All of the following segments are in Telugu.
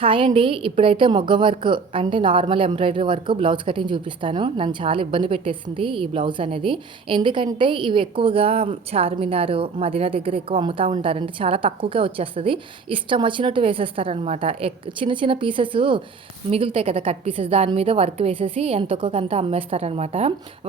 హాయ్ అండి. ఇప్పుడైతే మొగ్గ వర్క్ అంటే normal embroidery work blouse cutting చూపిస్తాను. నన్ను చాలా ఇబ్బంది పెట్టేసింది ఈ బ్లౌజ్ అనేది. ఎందుకంటే ఇవి ఎక్కువగా చార్మినార్ మదీనా దగ్గర ఎక్కువ అమ్ముతూ ఉంటారండి. చాలా తక్కువగా వచ్చేస్తుంది. ఇష్టం వచ్చినట్టు వేసేస్తారనమాట చిన్న చిన్న పీసెస్ మిగులుతాయి కదా కట్ పీసెస్. దాని మీద వర్క్ వేసేసి ఎంతకో కొంత అమ్మేస్తారనమాట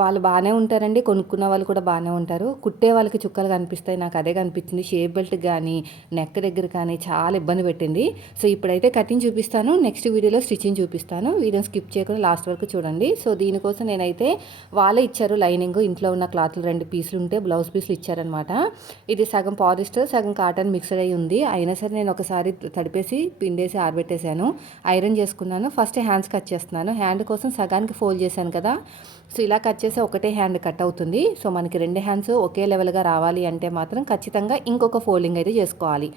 వాళ్ళు బాగానే ఉంటారండి. కొనుక్కున్న వాళ్ళు కూడా బాగానే ఉంటారు. కుట్టే వాళ్ళకి చుక్కలు కనిపిస్తాయి. నాకు అదే కనిపించింది. షేప్ బెల్ట్ కానీ నెక్ దగ్గర కానీ చాలా ఇబ్బంది పెట్టింది. సో ఇప్పుడైతే కటింగ్ కటింగ్ చూపిస్తాను. నెక్స్ట్ వీడియోలో స్టిచ్చింగ్ చూపిస్తాను. వీడియో స్కిప్ చేయకుండా లాస్ట్ వరకు చూడండి. సో దీనికోసం నేనైతే వాళ్ళే ఇచ్చారు లైనింగ్. ఇంట్లో ఉన్న క్లాత్లు రెండు పీసులు ఉంటే బ్లౌజ్ పీసులు ఇచ్చారనమాట ఇది సగం పాలిస్టర్ సగం కాటన్ మిక్స్డ్ అయి ఉంది. అయినా సరే నేను ఒకసారి తడిపేసి పిండేసి ఆరబెట్టేశాను. ఐరన్ చేసుకున్నాను. ఫస్ట్ హ్యాండ్స్ కట్ చేస్తున్నాను. హ్యాండ్ కోసం సగానికి ఫోల్డ్ చేశాను కదా. సో ఇలా కట్ చేస్తే ఒకటే హ్యాండ్ కట్ అవుతుంది. సో మనకి రెండు హ్యాండ్స్ ఒకే లెవెల్గా రావాలి అంటే మాత్రం ఖచ్చితంగా ఇంకొక ఫోల్డింగ్ అయితే చేసుకోవాలి.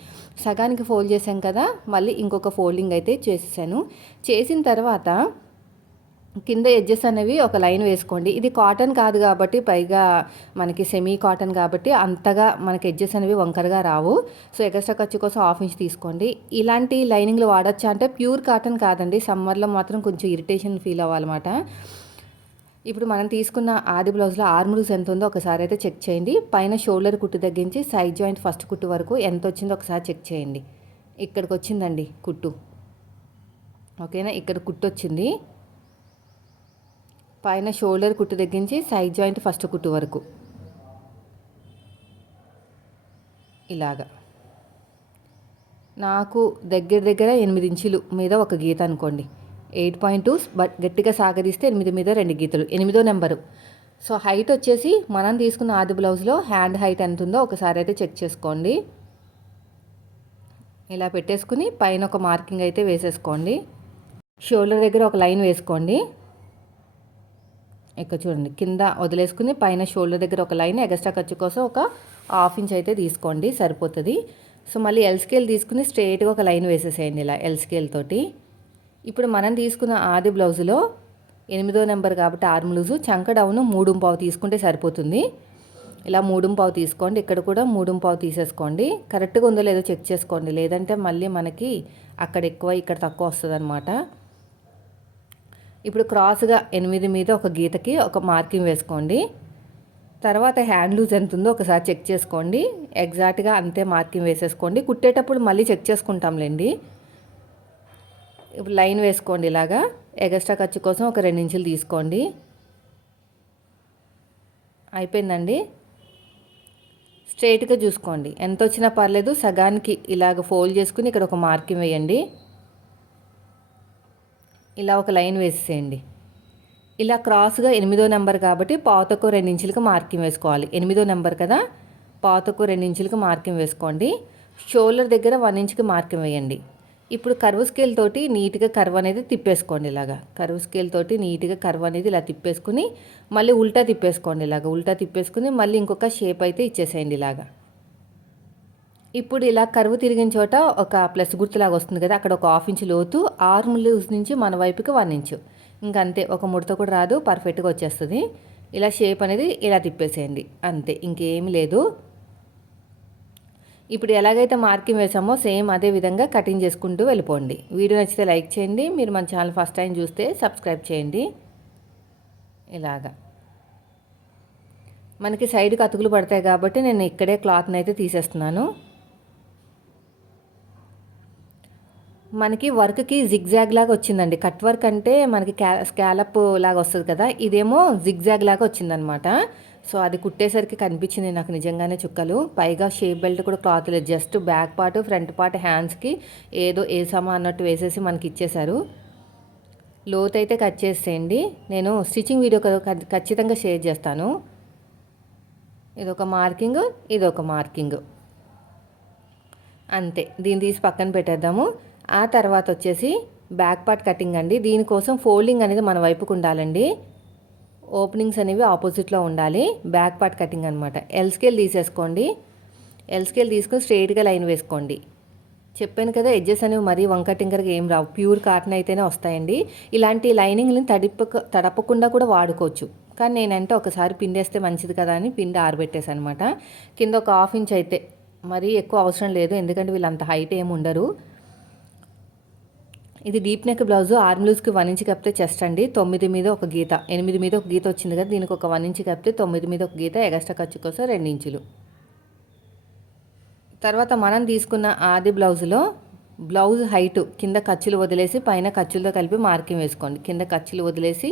సగానికి ఫోల్డ్ చేశాం కదా. మళ్ళీ ఇంకొక ఫోల్డింగ్ అయితే చేసేసాను. చేసిన తర్వాత కింద ఎడ్జెస్ అనేవి ఒక లైన్ వేసుకోండి. ఇది కాటన్ కాదు కాబట్టి పైగా మనకి సెమీ కాటన్ కాబట్టి అంతగా మనకి ఎడ్జెస్ అనేవి వంకరగా రావు. సో ఎక్స్ట్రా ఖర్చు కోసం హాఫ్ ఇంచ్ తీసుకోండి. ఇలాంటి లైనింగ్లు వాడచ్చా అంటే ప్యూర్ కాటన్ కాదండి. సమ్మర్లో మాత్రం కొంచెం ఇరిటేషన్ ఫీల్ అవ్వాలన్నమాట. ఇప్పుడు మనం తీసుకున్న ఆది బ్లౌజ్లో ఆర్మ్రూస్ ఎంత ఉందో ఒకసారి అయితే చెక్ చేయండి. పైన షోల్డర్ కుట్టు తగ్గించి సైడ్ జాయింట్ ఫస్ట్ కుట్టు వరకు ఎంత వచ్చిందో ఒకసారి చెక్ చేయండి. ఇక్కడికి వచ్చిందండి కుట్టు. ఓకేనా? ఇక్కడ కుట్టు వచ్చింది. పైన షోల్డర్ కుట్టు తగ్గించి సైడ్ జాయింట్ ఫస్ట్ కుట్టు వరకు. ఇలాగా. నాకు దగ్గర దగ్గర ఎనిమిది ఇంచులు మీద ఒక గీత అనుకోండి. ఎయిట్ పాయింట్ టూ బట్ గట్టిగా సాగదీస్తే ఎనిమిది మీద రెండు గీతలు ఎనిమిదో నెంబరు. సో హైట్ వచ్చేసి మనం తీసుకున్న ఆది బ్లౌజ్లో హ్యాండ్ హైట్ ఎంత ఉందో ఒకసారి అయితే చెక్ చేసుకోండి. ఇలా పెట్టేసుకుని పైన ఒక మార్కింగ్ అయితే వేసేసుకోండి. షోల్డర్ దగ్గర ఒక లైన్ వేసుకోండి. ఇక్కడ చూడండి కింద వదిలేసుకుని పైన షోల్డర్ దగ్గర ఒక లైన్ ఎగస్ట్రా ఖర్చు కోసం ఒక హాఫ్ ఇంచ్ అయితే తీసుకోండి సరిపోతుంది. సో మళ్ళీ ఎల్ స్కేల్ తీసుకుని స్ట్రైట్గా ఒక లైన్ వేసేసేయండి ఇలా ఎల్ స్కేల్ తోటి. ఇప్పుడు మనం తీసుకున్న ఆది బ్లౌజులో ఎనిమిదో నెంబర్ కాబట్టి ఆర్మ్ లూజు చంక డౌన్ మూడు పావు తీసుకుంటే సరిపోతుంది. ఇలా మూడు పావు తీసుకోండి ఇక్కడ కూడా మూడు పావు తీసేసుకోండి. కరెక్ట్గా ఉందో లేదో చెక్ చేసుకోండి లేదంటే మళ్ళీ మనకి అక్కడ ఎక్కువ ఇక్కడ తక్కువ వస్తుంది అనమాట ఇప్పుడు క్రాస్గా ఎనిమిది మీద ఒక గీతకి ఒక మార్కింగ్ వేసుకోండి. తర్వాత హ్యాండ్ లూజ్ ఎంత ఉందో ఒకసారి చెక్ చేసుకోండి. ఎగ్జాక్ట్గా అంతే మార్కింగ్ వేసేసుకోండి. కుట్టేటప్పుడు మళ్ళీ చెక్ చేసుకుంటాంలేండి. ఇప్పుడు లైన్ వేసుకోండి ఇలాగా. ఎగస్ట్రా ఖర్చు కోసం ఒక రెండు ఇంచులు తీసుకోండి. అయిపోయిందండి. స్ట్రైట్గా చూసుకోండి. ఎంత వచ్చినా పర్లేదు సగానికి ఇలాగ ఫోల్డ్ చేసుకుని ఇక్కడ ఒక మార్కింగ్ వేయండి. ఇలా ఒక లైన్ వేసేయండి. ఇలా క్రాస్గా ఎనిమిదో నెంబర్ కాబట్టి పాతకు రెండించులకు మార్కింగ్ వేసుకోవాలి. ఎనిమిదో నెంబర్ కదా? పాతకు రెండు ఇంచులకు మార్కింగ్ వేసుకోండి. షోల్డర్ దగ్గర వన్ ఇంచ్కి మార్కింగ్ వేయండి. ఇప్పుడు కర్వ్ స్కేల్ తోటి నీట్గా కర్వ్ అనేది తిప్పేసుకోండి ఇలాగా. కర్వ్ స్కేల్ తోటి నీట్గా కర్వ్ అనేది ఇలా తిప్పేసుకుని మళ్ళీ ఉల్టా తిప్పేసుకోండి ఇలాగా. ఉల్టా తిప్పేసుకుని మళ్ళీ ఇంకొక షేప్ అయితే ఇచ్చేసేయండి ఇలాగా. ఇప్పుడు ఇలా కరువు తిరిగిన చోట ఒక ప్లస్ గుర్తులాగా వస్తుంది కదా అక్కడ ఒక హాఫ్ ఇంచ్ లోతు ఆర్మ్ లూజ్ నుంచి మన వైపుకి వన్ ఇంచు ఇంకంతే ఒక ముడత కూడా రాదు పర్ఫెక్ట్గా వచ్చేస్తుంది. ఇలా షేప్ అనేది ఇలా తిప్పేసేయండి అంతే ఇంకేమీ లేదు. ఇప్పుడు ఎలాగైతే మార్కింగ్ వేసామో సేమ్ అదే విధంగా కటింగ్ చేసుకుంటూ వెళ్ళిపోండి. వీడియో నచ్చితే లైక్ చేయండి మీరు మన ఛానల్ ఫస్ట్ టైం చూస్తే సబ్స్క్రైబ్ చేయండి. ఇలాగా. మనకి సైడ్కి అతుకులు పడతాయి కాబట్టి నేను ఇక్కడే క్లాత్ని అయితే తీసేస్తున్నాను. మనకి వర్క్కి జిగ్జాగ్ లాగా వచ్చిందండి. కట్ వర్క్ అంటే మనకి క్యా స్కాలప్ లాగా వస్తుంది కదా ఇదేమో జిగ్జాగ్ లాగా వచ్చిందనమాట. సో అది కుట్టేసరికి కనిపించింది నాకు నిజంగానే చుక్కలు. పైగా షేప్ బెల్ట్ కూడా క్లాత్ లేదు. Just back part front part హ్యాండ్స్కి ఏదో ఏసామా అన్నట్టు వేసేసి మనకి ఇచ్చేశారు. లోత్ అయితే కట్ చేసేయండి. నేను స్టిచ్చింగ్ వీడియో ఖచ్చితంగా షేర్ చేస్తాను. ఇదొక మార్కింగ్ ఇదొక మార్కింగ్. అంతే. దీన్ని తీసి పక్కన పెట్టేద్దాము. ఆ తర్వాత వచ్చేసి బ్యాక్ పార్ట్ కటింగ్ అండి. దీనికోసం ఫోల్డింగ్ అనేది మన వైపుకు ఉండాలండి. ఓపెనింగ్స్ అనేవి ఆపోజిట్లో ఉండాలి. బ్యాక్ పార్ట్ కటింగ్ అనమాట ఎల్ స్కేల్ తీసేసుకోండి. ఎల్ స్కేల్ తీసుకొని స్ట్రైట్గా లైన్ వేసుకోండి. చెప్పాను కదా ఎడ్జెస్ అనేవి మరీ వంక టింకర్గా ఏం రావు. ప్యూర్ కాటన్ అయితేనే వస్తాయండి. ఇలాంటి లైనింగ్ని తడిపక తడపకుండా కూడా వాడుకోవచ్చు. కానీ నేనంటే ఒకసారి పిండేస్తే మంచిది కదా అని పిండి ఆరబెట్టేసాను అనమాట కింద ఒక హాఫ్ ఇంచ్ అయితే మరీ ఎక్కువ అవసరం లేదు. ఎందుకంటే వీళ్ళంత హైట్ ఏమి ఉండరు. ఇది డీప్ నెక్ బ్లౌజ్ ఆర్మ్ లూజ్కి వన్ ఇంచ్ కప్పితే చెస్ట్ అండి. తొమ్మిది మీద ఒక గీత. ఎనిమిది మీద ఒక గీత వచ్చింది కదా దీనికి ఒక వన్ ఇంచ్ కప్పితే తొమ్మిది మీద ఒక గీత ఎగస్ట్రా ఖర్చు కోసం రెండు ఇంచులు. తర్వాత మనం తీసుకున్న ఆది బ్లౌజ్లో బ్లౌజ్ హైట్ కింద ఖర్చులు వదిలేసి పైన ఖర్చులతో కలిపి మార్కింగ్ వేసుకోండి. కింద ఖర్చులు వదిలేసి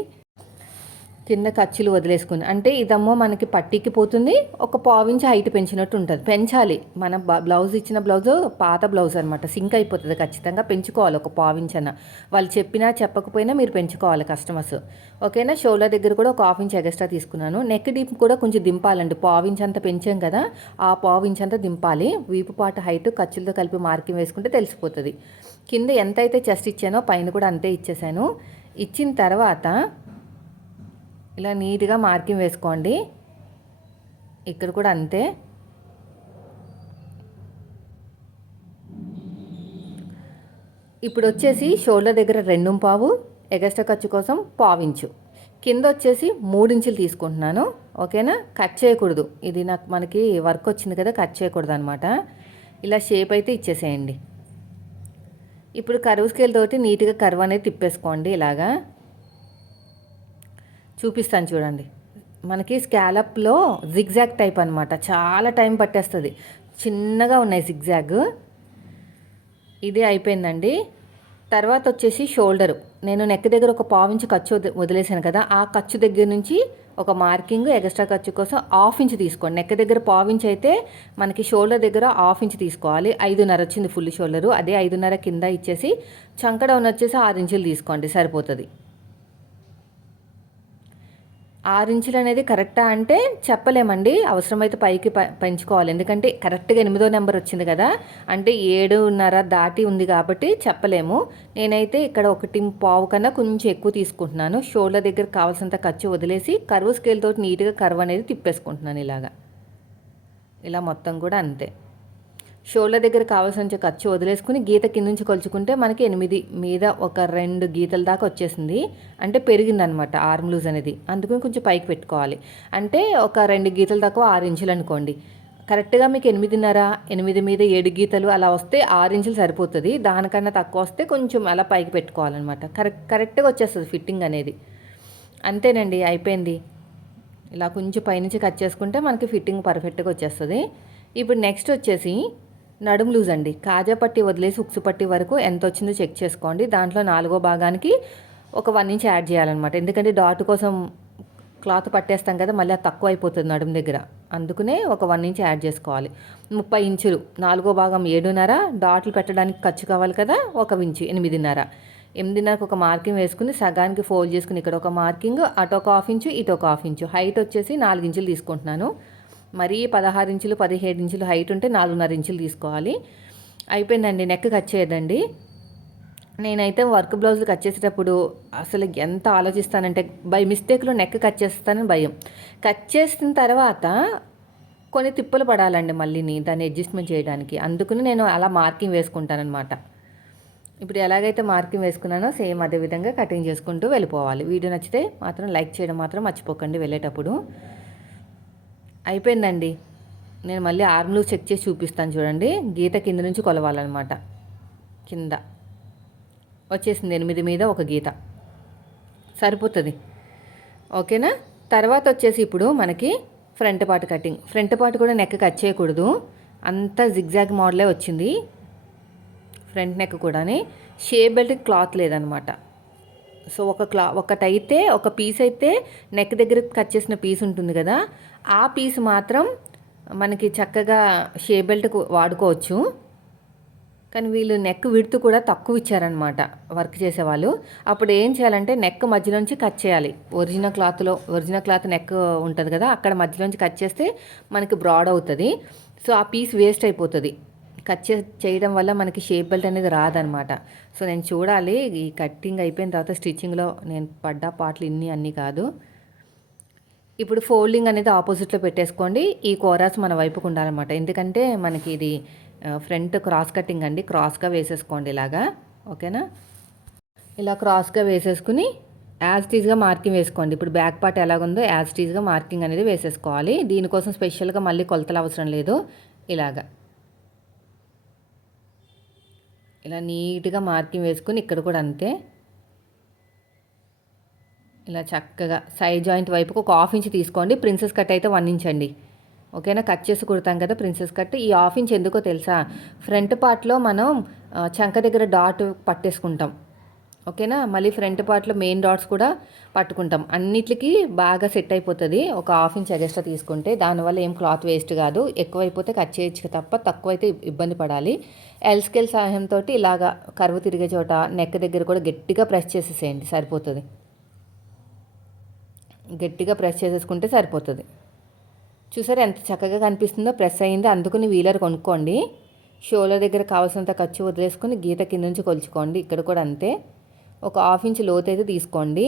కింద ఖర్చులు వదిలేసుకుని. అంటే ఇదమ్మో మనకి పట్టిక్కిపోతుంది పోతుంది ఒక పావించి హైట్ పెంచినట్టు ఉంటుంది. పెంచాలి. మన బ్లౌజ్ ఇచ్చిన బ్లౌజ్ పాత బ్లౌజ్ అనమాట సింక్ అయిపోతుంది ఖచ్చితంగా. పెంచుకోవాలి ఒక పావించన వాళ్ళు చెప్పినా చెప్పకపోయినా మీరు పెంచుకోవాలి కస్టమర్స్ ఓకేనా? షోల్డర్ దగ్గర కూడా ఒక హాఫ్ ఇంచ్ ఎగస్ట్రా తీసుకున్నాను. నెక్ డీప్ కూడా కొంచెం దింపాలండి. పావించి అంత పెంచాం కదా ఆ పావించి అంత దింపాలి. వీపు పాట హైట్ ఖర్చులతో కలిపి మార్కింగ్ వేసుకుంటే తెలిసిపోతుంది. కింద ఎంత అయితే చెస్ట్ ఇచ్చానో పైన కూడా అంతే ఇచ్చేసాను. ఇచ్చిన తర్వాత ఇలా నీట్గా మార్కింగ్ వేసుకోండి. ఇక్కడ కూడా అంతే. ఇప్పుడు వచ్చేసి షోల్డర్ దగ్గర రెండు పావు ఎగస్ట్రా ఖర్చు కోసం పావించు. కింద వచ్చేసి మూడించులు తీసుకుంటున్నాను. ఓకేనా? కట్ చేయకూడదు. ఇది నాకు మనకి వర్క్ వచ్చింది కదా కట్ చేయకూడదు అనమాట ఇలా షేప్ అయితే ఇచ్చేసేయండి. ఇప్పుడు కరువు స్కేల్ తోటి నీట్గా కరువు అనేది తిప్పేసుకోండి ఇలాగా. చూపిస్తాను చూడండి. మనకి స్కాలప్లో జిగ్జాగ్ టైప్ అనమాట చాలా టైం పట్టేస్తుంది. చిన్నగా ఉన్నాయి జిగ్జాగ్. ఇది అయిపోయిందండి. తర్వాత వచ్చేసి షోల్డరు. నేను నెక్ దగ్గర ఒక పావించి ఖర్చు వదిలేసాను కదా. ఆ ఖర్చు దగ్గర నుంచి ఒక మార్కింగ్ ఎక్స్ట్రా ఖర్చు కోసం హాఫ్ ఇంచ్ తీసుకోండి. నెక్ దగ్గర పావించి అయితే మనకి షోల్డర్ దగ్గర హాఫ్ ఇంచ్ తీసుకోవాలి. ఐదున్నర వచ్చింది ఫుల్ షోల్డరు. అదే ఐదున్నర కింద ఇచ్చేసి చంకడ ఉన్న వచ్చేసి ఆరు ఇంచులు తీసుకోండి. సరిపోతుంది. ఆరు ఇంచులు అనేది కరెక్టా అంటే చెప్పలేమండి. అవసరమైతే పైకి పెంచుకోవాలి. ఎందుకంటే కరెక్ట్గా ఎనిమిదో నెంబర్ వచ్చింది కదా. అంటే ఏడున్నర దాటి ఉంది కాబట్టి చెప్పలేము. నేనైతే ఇక్కడ ఒకటి పావు కన్నా కొంచెం ఎక్కువ తీసుకుంటున్నాను. షోల్డర్ దగ్గర కావాల్సినంత ఖర్చు వదిలేసి కర్వ్ స్కేల్ తోటి నీట్గా కర్వ్ అనేది తిప్పేసుకుంటున్నాను ఇలాగా. ఇలా మొత్తం కూడా అంతే. షోల్డర్ దగ్గర కావాల్సిన ఖర్చు వదిలేసుకుని గీత కింద నుంచి కొలుచుకుంటే మనకి ఎనిమిది మీద ఒక రెండు గీతల దాకా వచ్చేసింది. అంటే పెరిగిందనమాట ఆర్మ్ లూజ్ అనేది. అందుకని కొంచెం పైకి పెట్టుకోవాలి. అంటే ఒక రెండు గీతలు దాకా ఆరు ఇంచులు అనుకోండి. కరెక్ట్గా మీకు ఎనిమిదిన్నర ఎనిమిది మీద ఏడు గీతలు అలా వస్తే ఆరు ఇంచులు సరిపోతుంది. దానికన్నా తక్కువ వస్తే కొంచెం అలా పైకి పెట్టుకోవాలన్నమాట. కరెక్ట్ కరెక్ట్గా వచ్చేస్తుంది ఫిట్టింగ్ అనేది. అంతేనండి అయిపోయింది. ఇలా కొంచెం పైనుంచి కట్ చేసుకుంటే మనకి ఫిట్టింగ్ పర్ఫెక్ట్గా వచ్చేస్తుంది. ఇప్పుడు నెక్స్ట్ వచ్చేసి నడుము లూజ్ అండి. కాజా పట్టి వదిలేసి ఉక్సు పట్టి వరకు ఎంత వచ్చిందో చెక్ చేసుకోండి. దాంట్లో నాలుగో భాగానికి ఒక వన్ ఇంచ్ యాడ్ చేయాలన్నమాట. ఎందుకంటే డాట్ కోసం క్లాత్ పట్టేస్తాం కదా మళ్ళీ అది తక్కువ అయిపోతుంది నడుము దగ్గర. అందుకనే ఒక వన్ ఇంచ్ యాడ్ చేసుకోవాలి. ముప్పై ఇంచులు నాలుగో భాగం ఏడున్నర డాట్లు పెట్టడానికి ఖర్చు కావాలి కదా ఒక ఇంచు ఎనిమిదిన్నర. ఎనిమిదిన్నరకు ఒక మార్కింగ్ వేసుకుని సగానికి ఫోల్డ్ చేసుకుని ఇక్కడ ఒక మార్కింగ్ అటు ఒక హాఫ్ ఇంచు ఇటు ఒక హాఫ్ ఇంచు. హైట్ వచ్చేసి నాలుగు ఇంచులు తీసుకుంటున్నాను. మరీ పదహారు ఇంచులు పదిహేడు ఇంచులు హైట్ ఉంటే నాలుగున్నర ఇంచులు తీసుకోవాలి. అయిపోయిందండి నెక్ కట్ చేయదండి. నేనైతే వర్క్ బ్లౌజులు కట్ చేసేటప్పుడు అసలు ఎంత ఆలోచిస్తానంటే బై మిస్టేక్లో నెక్ కట్ చేస్తానని భయం. కట్ చేసిన తర్వాత కొన్ని తిప్పలు పడాలండి మళ్ళీని దాన్ని అడ్జస్ట్మెంట్ చేయడానికి. అందుకని నేను అలా మార్కింగ్ వేసుకుంటానమాట ఇప్పుడు ఎలాగైతే మార్కింగ్ వేసుకున్నానో సేమ్ అదే విధంగా కటింగ్ చేసుకుంటూ వెళ్ళిపోవాలి. వీడియో నచ్చితే మాత్రం లైక్ చేయడం మాత్రం మర్చిపోకండి వెళ్ళేటప్పుడు. అయిపోయిందండి. నేను మళ్ళీ ఆర్మ్లు చెక్ చేసి చూపిస్తాను చూడండి. గీత కింద నుంచి కొలవాలన్నమాట. కింద. వచ్చేసింది ఎనిమిది మీద ఒక గీత. సరిపోతుంది. ఓకేనా? తర్వాత వచ్చేసి ఇప్పుడు మనకి front part cutting. Front part కూడా నెక్ కట్ చేయకూడదు. అంతా జిగ్జాగ్ మోడలే వచ్చింది. ఫ్రంట్ నెక్ కూడా షేప్ బెల్ట్ క్లాత్ లేదనమాట సో ఒక క్లా ఒకటైతే ఒక పీస్ అయితే నెక్ దగ్గర కట్ చేసిన పీస్ ఉంటుంది కదా ఆ పీస్ మాత్రం మనకి చక్కగా షే బెల్ట్కు వాడుకోవచ్చు. కానీ వీళ్ళు నెక్ విడుతు కూడా తక్కువ ఇచ్చారనమాట వర్క్ చేసేవాళ్ళు. అప్పుడు ఏం చేయాలంటే నెక్ మధ్యలోంచి కట్ చేయాలి. ఒరిజినల్ క్లాత్లో ఒరిజినల్ క్లాత్ నెక్ ఉంటుంది కదా అక్కడ మధ్యలోంచి కట్ చేస్తే మనకి బ్రాడ్ అవుతుంది. సో ఆ పీస్ వేస్ట్ అయిపోతుంది. కట్ చే చేయడం వల్ల మనకి షేప్ బెల్ట్ అనేది రాదనమాట సో నేను చూడాలి ఈ కట్టింగ్ అయిపోయిన తర్వాత స్టిచ్చింగ్లో నేను పడ్డ పాటలు ఇన్ని అన్నీ కాదు. ఇప్పుడు ఫోల్డింగ్ అనేది ఆపోజిట్లో పెట్టేసుకోండి. ఈ కోరాస్ మన వైపుకు ఉండాలన్నమాట. ఎందుకంటే మనకి ఇది ఫ్రంట్ క్రాస్ కటింగ్ అండి. క్రాస్గా వేసేసుకోండి ఇలాగా. ఓకేనా? ఇలా క్రాస్గా వేసేసుకుని యాజ్ టీజ్గా మార్కింగ్ వేసుకోండి. ఇప్పుడు బ్యాక్ పార్ట్ ఎలాగుందో యాజ్ టీజ్గా మార్కింగ్ అనేది వేసేసుకోవాలి. దీనికోసం స్పెషల్గా మళ్ళీ కొలతలు అవసరం లేదు. ఇలాగా. ఇలా నీట్గా మార్కింగ్ వేసుకుని ఇక్కడ కూడా అంతే. ఇలా చక్కగా సైడ్ జాయింట్ వైపుకు ఒక హాఫ్ ఇంచ్ తీసుకోండి. ప్రిన్సెస్ కట్ అయితే వన్ ఇంచ్ అండి. ఓకేనా కట్ చేసి కుడతాం కదా ప్రిన్సెస్ కట్ ఈ హాఫ్ ఇంచ్ ఎందుకో తెలుసా? ఫ్రంట్ పార్ట్లో మనం చంక దగ్గర డాట్ పట్టేసుకుంటాం. ఓకేనా మళ్ళీ ఫ్రంట్ పార్ట్లో మెయిన్ డాట్స్ కూడా పట్టుకుంటాం. అన్నిటికీ బాగా సెట్ అయిపోతుంది. ఒక హాఫ్ ఇంచ్ ఎగస్ట్రా తీసుకుంటే దానివల్ల ఏం క్లాత్ వేస్ట్ కాదు. ఎక్కువైపోతే కట్ చేయొచ్చు తప్ప తక్కువైతే ఇబ్బంది పడాలి. ఎల్ స్కేల్ సహాయంతో ఇలాగా కరువు తిరిగే చోట నెక్ దగ్గర కూడా గట్టిగా ప్రెస్ చేసేసేయండి. సరిపోతుంది. గట్టిగా ప్రెస్ చేసేసుకుంటే సరిపోతుంది. చూసారు ఎంత చక్కగా కనిపిస్తుందో? ప్రెస్ అయింది. అందుకుని వీలర్ కొనుక్కోండి. షోల్డర్ దగ్గర కావాల్సినంత ఖర్చు వదిలేసుకొని గీత కింద నుంచి కొలుచుకోండి. ఇక్కడ కూడా అంతే. ఒక హాఫ్ ఇంచ్ లోతు అయితే తీసుకోండి.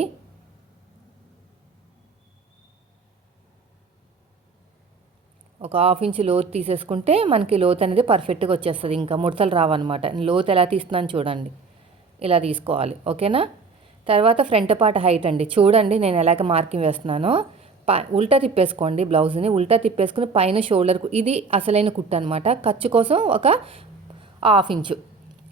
ఒక హాఫ్ ఇంచ్ లోతు తీసేసుకుంటే మనకి లోతు అనేది పర్ఫెక్ట్గా వచ్చేస్తుంది. ఇంకా ముడతలు రావన్నమాట. లోతు ఎలా తీస్తున్నాను చూడండి. ఇలా తీసుకోవాలి. ఓకేనా? తర్వాత ఫ్రంట్ పార్ట్ హైట్ అండి. చూడండి నేను ఎలాగ మార్కింగ్ వేస్తున్నానో. ప ఉల్టా తిప్పేసుకోండి బ్లౌజ్ని. ఉల్టా తిప్పేసుకుని పైన షోల్డర్కు ఇది అసలైన కుట్టు అనమాట ఖర్చు కోసం ఒక హాఫ్ ఇంచు.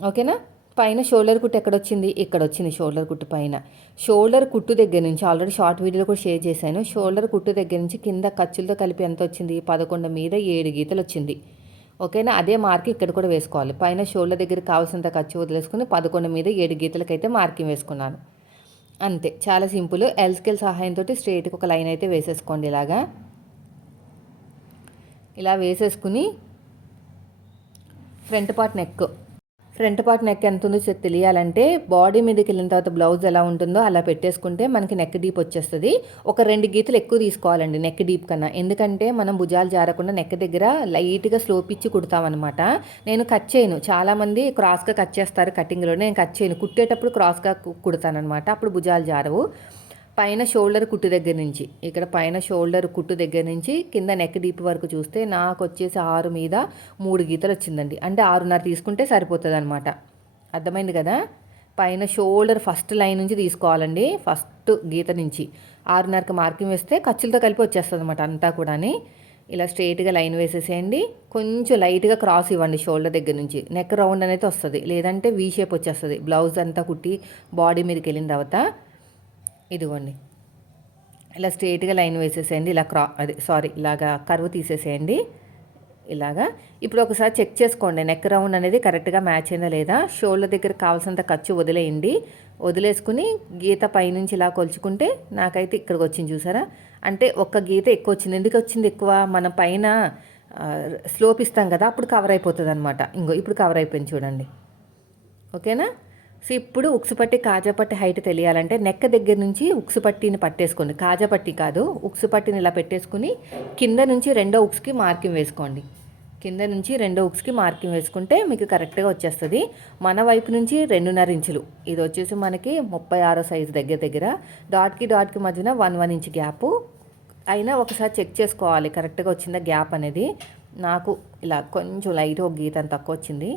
ఓకేనా? పైన షోల్డర్ కుట్టు ఎక్కడ వచ్చింది ఇక్కడ వచ్చింది షోల్డర్ కుట్టు పైన. షోల్డర్ కుట్టు దగ్గర నుంచి ఆల్రెడీ షార్ట్ వీడియోలో కూడా షేర్ చేశాను. షోల్డర్ కుట్టు దగ్గర నుంచి కింద ఖర్చులతో కలిపి ఎంత వచ్చింది పదకొండు మీద ఏడు గీతలు వచ్చింది ఓకేనా? అదే మార్క్ ఇక్కడ కూడా వేసుకోవాలి. పైన షోల్డర్ దగ్గర కావాల్సినంత ఖర్చు వదిలేసుకుని పదకొండు మీద ఏడు గీతలకైతే మార్కింగ్ వేసుకున్నాను. అంతే. చాలా సింపుల్. ఎల్ స్కేల్ సహాయంతో స్ట్రేట్గా ఒక లైన్ అయితే వేసేసుకోండి ఇలాగా. ఇలా వేసేసుకుని front part neck front part neck ఎంత ఉందో తెలియాలంటే బాడీ మీదకి వెళ్ళిన తర్వాత బ్లౌజ్ ఎలా ఉంటుందో అలా పెట్టేసుకుంటే మనకి నెక్ డీప్ వచ్చేస్తుంది. ఒక రెండు గీతలు ఎక్కువ తీసుకోవాలండి నెక్ డీప్ కన్నా. ఎందుకంటే మనం భుజాలు జారకుండా నెక్ దగ్గర లైట్గా స్లోప్ ఇచ్చి కుడతామన్నమాట. నేను కట్ చేయను. చాలామంది క్రాస్గా కట్ చేస్తారు కటింగ్లో నేను కట్ చేయను. కుట్టేటప్పుడు క్రాస్గా కుడతానమాట అప్పుడు భుజాలు జారవు. పైన షోల్డర్ కుట్టు దగ్గర నుంచి ఇక్కడ పైన షోల్డర్ కుట్టు దగ్గర నుంచి కింద నెక్ డీప్ వరకు చూస్తే నాకు వచ్చేసి ఆరు మీద మూడు గీతలు వచ్చిందండి. అంటే ఆరున్నర తీసుకుంటే సరిపోతుంది అనమాట అర్థమైంది కదా? పైన షోల్డర్ ఫస్ట్ లైన్ నుంచి తీసుకోవాలండి ఫస్ట్ గీత నుంచి. ఆరున్నరకి మార్కింగ్ వేస్తే ఖర్చులతో కలిపి వచ్చేస్తుంది అనమాట అంతా కూడా ఇలా స్ట్రైట్గా లైన్ వేసేసేయండి. కొంచెం లైట్గా క్రాస్ ఇవ్వండి షోల్డర్ దగ్గర నుంచి. నెక్ రౌండ్ అనేది వస్తుంది. లేదంటే వీ షేప్ వచ్చేస్తుంది. బ్లౌజ్ అంతా కుట్టి బాడీ మీదకి వెళ్ళిన తర్వాత ఇదిగోండి. ఇలా స్ట్రేట్గా లైన్ వేసేసేయండి. ఇలా క్రా అదే సారీ ఇలాగా కరువు తీసేసేయండి. ఇలాగా. ఇప్పుడు ఒకసారి చెక్ చేసుకోండి. నెక్ రౌండ్ అనేది కరెక్ట్గా మ్యాచ్ అయిందా లేదా? షోల్డర్ దగ్గర కావాల్సినంత ఖర్చు వదిలేయండి. వదిలేసుకుని గీత పైనుంచి ఇలా కొలుచుకుంటే నాకైతే ఇక్కడికి వచ్చింది చూసారా? అంటే ఒక్క గీత ఎక్కువ వచ్చింది. ఎందుకు వచ్చింది ఎక్కువ? మన పైన స్లోప్ ఇస్తాం కదా అప్పుడు కవర్ అయిపోతుంది అనమాట ఇంకో ఇప్పుడు కవర్ అయిపోయింది చూడండి. ఓకేనా? సో ఇప్పుడు ఉక్సుపట్టి కాజాపట్టి హైట్ తెలియాలంటే నెక్క దగ్గర నుంచి ఉక్సుపట్టిని పట్టేసుకోండి. కాజాపట్టి కాదు ఉక్సుపట్టిని ఇలా పెట్టేసుకుని కింద నుంచి రెండో ఉక్స్కి మార్కింగ్ వేసుకోండి. కింద నుంచి రెండో ఉక్స్కి మార్కింగ్ వేసుకుంటే మీకు కరెక్ట్గా వచ్చేస్తుంది. మన వైపు నుంచి రెండున్నర ఇంచులు. ఇది వచ్చేసి మనకి ముప్పై ఆరో సైజు దగ్గర దగ్గర. డాట్కి డాట్కి మధ్యన వన్ వన్ ఇంచ్ గ్యాపు. అయినా ఒకసారి చెక్ చేసుకోవాలి. కరెక్ట్గా వచ్చిందా గ్యాప్ అనేది. నాకు ఇలా కొంచెం లైట్ ఒక గీత తక్కువ వచ్చింది.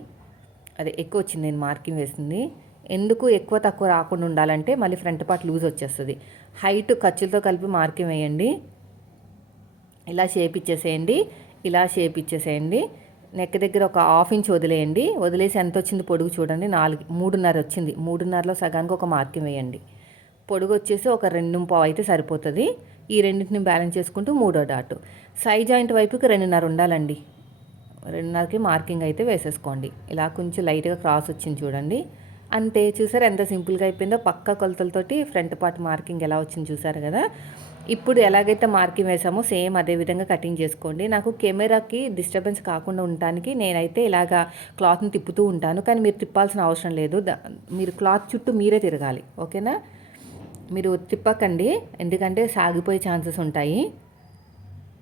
అదే ఎక్కువ వచ్చింది నేను మార్కింగ్ వేసింది. ఎందుకు ఎక్కువ తక్కువ రాకుండా ఉండాలంటే మళ్ళీ ఫ్రంట్ పార్ట్ లూజ్ వచ్చేస్తుంది. హైట్ ఖర్చులతో కలిపి మార్కింగ్ వేయండి. ఇలా షేప్ ఇచ్చేసేయండి. ఇలా షేప్ ఇచ్చేసేయండి. నెక్ దగ్గర ఒక హాఫ్ ఇంచ్ వదిలేయండి. వదిలేసి ఎంత వచ్చింది పొడుగు చూడండి. నాలుగు మూడున్నర వచ్చింది. మూడున్నరలో సగానికి ఒక మార్కింగ్ వేయండి. పొడుగు వచ్చేసి ఒక రెండు పావు అయితే సరిపోతుంది. ఈ రెండింటిని బ్యాలెన్స్ చేసుకుంటూ మూడో డాట్. సై జాయింట్ వైపుకి రెండున్నర ఉండాలండి. రెండున్నరకి మార్కింగ్ అయితే వేసేసుకోండి. ఇలా కొంచెం లైట్గా క్రాస్ వచ్చింది చూడండి. అంతే చూసారు ఎంత సింపుల్గా అయిపోయిందో? పక్క కొలతలతోటి ఫ్రంట్ పార్ట్ మార్కింగ్ ఎలా వచ్చింది చూసారు కదా? ఇప్పుడు ఎలాగైతే మార్కింగ్ వేసామో సేమ్ అదే విధంగా కటింగ్ చేసుకోండి. నాకు కెమెరాకి డిస్టర్బెన్స్ కాకుండా ఉండటానికి నేనైతే ఇలాగా క్లాత్ని తిప్పుతూ ఉంటాను. కానీ మీరు తిప్పాల్సిన అవసరం లేదు. మీరు క్లాత్ చుట్టూ మీరే తిరగాలి. ఓకేనా? మీరు తిప్పకండి. ఎందుకంటే సాగిపోయే ఛాన్సెస్ ఉంటాయి.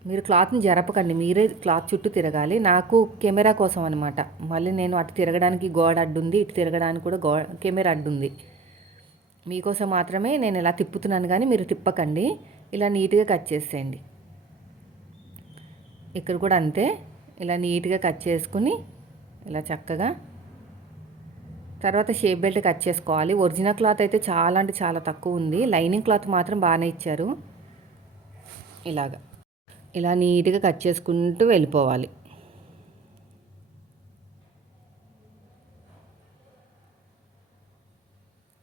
మీరు క్లాత్ని జరపకండి మీరే క్లాత్ చుట్టూ తిరగాలి. నాకు కెమెరా కోసం అనమాట మళ్ళీ నేను అటు తిరగడానికి గోడ అడ్డుంది ఇటు తిరగడానికి కూడా గో కెమెరా అడ్డుంది. మీకోసం మాత్రమే నేను ఇలా తిప్పుతున్నాను కానీ మీరు తిప్పకండి. ఇలా నీట్గా కట్ చేసేయండి. ఇక్కడ కూడా అంతే. ఇలా నీట్గా కట్ చేసుకుని ఇలా చక్కగా తర్వాత షేప్ బెల్ట్ కట్ చేసుకోవాలి. ఒరిజినల్ క్లాత్ అయితే చాలా అంటే చాలా తక్కువ ఉంది. లైనింగ్ క్లాత్ మాత్రం బాగానే ఇచ్చారు. ఇలాగా. ఇలా నీట్గా కట్ చేసుకుంటూ వెళ్ళిపోవాలి.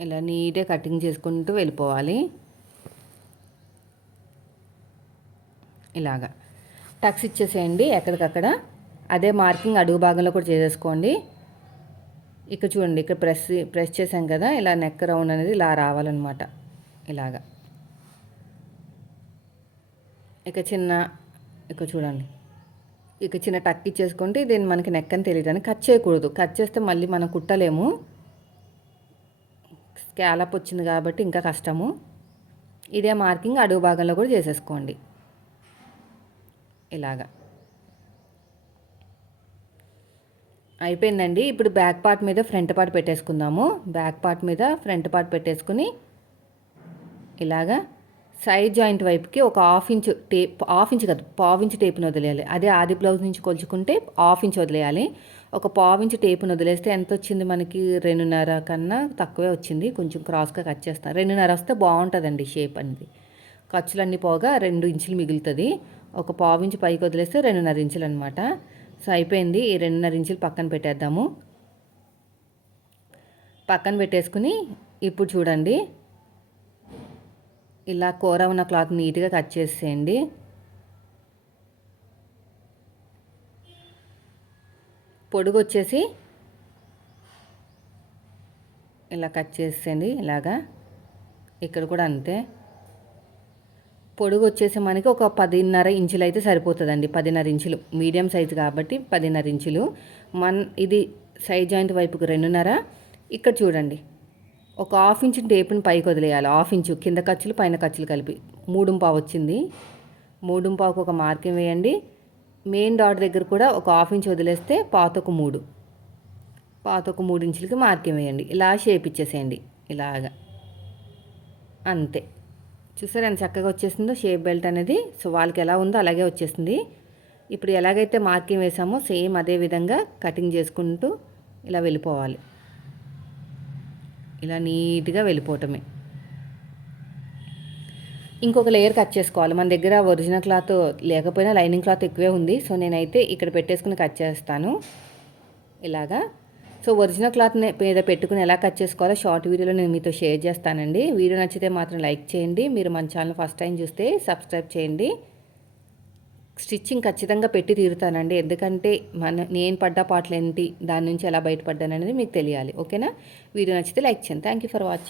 ఇలా నీట్గా కటింగ్ చేసుకుంటూ వెళ్ళిపోవాలి. ఇలాగా. టక్స్ ఇచ్చేసేయండి ఎక్కడికక్కడ. అదే మార్కింగ్ అడుగు భాగంలో కూడా చేసేసుకోండి. ఇక్కడ చూడండి ఇక్కడ ప్రెస్ ప్రెస్ చేసాం కదా ఇలా నెక్ రౌండ్ అనేది ఇలా రావాలన్నమాట. ఇలాగా. ఇక చిన్న ఇక చూడండి. ఇక చిన్న టక్ ఇచ్చేసుకుంటే దీన్ని మనకి నెక్ అని తెలియడానికి కట్ చేయకూడదు. కట్ చేస్తే మళ్ళీ మనం కుట్టలేము. స్కాలప్ వచ్చింది కాబట్టి ఇంకా కష్టము. ఇదే మార్కింగ్ అడుగు భాగంలో కూడా చేసేసుకోండి. ఇలాగా. అయిపోయిందండి. ఇప్పుడు బ్యాక్ పార్ట్ మీద ఫ్రంట్ పార్ట్ పెట్టేసుకుందాము. బ్యాక్ పార్ట్ మీద ఫ్రంట్ పార్ట్ పెట్టేసుకుని ఇలాగా సైడ్ జాయింట్ వైపుకి ఒక half inch tape half inch కాదు పావు ఇంచ్ టేప్ను వదిలేయాలి. అదే ఆది బ్లౌజ్ నుంచి కొలుచుకుంటే హాఫ్ ఇంచ్ వదిలేయాలి. ఒక పావు ఇంచ్ టేప్ను వదిలేస్తే ఎంత వచ్చింది మనకి? రెండున్నర కన్నా తక్కువే వచ్చింది. కొంచెం క్రాస్గా కట్ చేస్తాను రెండున్నర వస్తే బాగుంటుందండి షేప్ అనేది. ఖర్చులన్నీ పోగా రెండు ఇంచులు మిగులుతుంది. ఒక పావు ఇంచు పైకి వదిలేస్తే రెండున్నర ఇంచులు అనమాట సో అయిపోయింది. ఈ రెండున్నర ఇంచులు పక్కన పెట్టేద్దాము. పక్కన పెట్టేసుకుని ఇప్పుడు చూడండి. ఇలా కూర ఉన్న క్లాత్ నీట్గా కట్ చేసేయండి. పొడుగు వచ్చేసి ఇలా కట్ చేసేయండి ఇలాగా. ఇక్కడ కూడా అంతే. పొడుగు వచ్చేసి మనకి ఒక పదిన్నర ఇంచులు అయితే సరిపోతుందండి. పదిన్నర ఇంచులు. మీడియం సైజు కాబట్టి పదిన్నర ఇంచులు. మన్ ఇది సైజ్ జాయింట్ వైపుకి రెండున్నర. ఇక్కడ చూడండి. ఒక హాఫ్ ఇంచు టేపుని పైకి వదిలేయాలి. హాఫ్ ఇంచు కింద ఖర్చులు పైన ఖర్చులు కలిపి. మూడుంపావు వచ్చింది. మూడుంపావుకు ఒక మార్కింగ్ వేయండి? మెయిన్ డాట్ దగ్గర కూడా ఒక హాఫ్ ఇంచ్ వదిలేస్తే పాతకు మూడు. పాతకు మూడు ఇంచులకి మార్కింగ్ వేయండి? ఇలా షేప్ ఇచ్చేసేయండి. ఇలాగా. అంతే. చూసారు ఎంత చక్కగా వచ్చేసిందో షేప్ బెల్ట్ అనేది? సో వాళ్ళకి ఎలా ఉందో అలాగే వచ్చేసింది. ఇప్పుడు ఎలాగైతే మార్కింగ్ వేసామో సేమ్ అదే విధంగా కటింగ్ చేసుకుంటూ ఇలా వెళ్ళిపోవాలి. ఇలా నీట్గా వెళ్ళిపోవటమే. ఇంకొక లేయర్ కట్ చేసుకోవాలి. మన దగ్గర ఒరిజినల్ క్లాత్ లేకపోయినా లైనింగ్ క్లాత్ ఎక్కువే ఉంది. సో నేనైతే ఇక్కడ పెట్టేసుకుని కట్ చేస్తాను. ఇలాగా. సో ఒరిజినల్ క్లాత్ మీద పెట్టుకుని ఎలా కట్ చేసుకోవాలో షార్ట్ వీడియోలో నేను మీతో షేర్ చేస్తానండి. వీడియో నచ్చితే మాత్రం లైక్ చేయండి. మీరు మన ఛానల్ ఫస్ట్ టైం చూస్తే సబ్స్క్రైబ్ చేయండి. స్టిచ్చింగ్ ఖచ్చితంగా పెట్టి తీరుతానండి. ఎందుకంటే మన నేను పడ్డ పాటలు ఏంటి దాని నుంచి ఎలా బయటపడ్డాననేది మీకు తెలియాలి. ఓకేనా? వీడియో నచ్చితే లైక్ చేయండి. Thank you for watching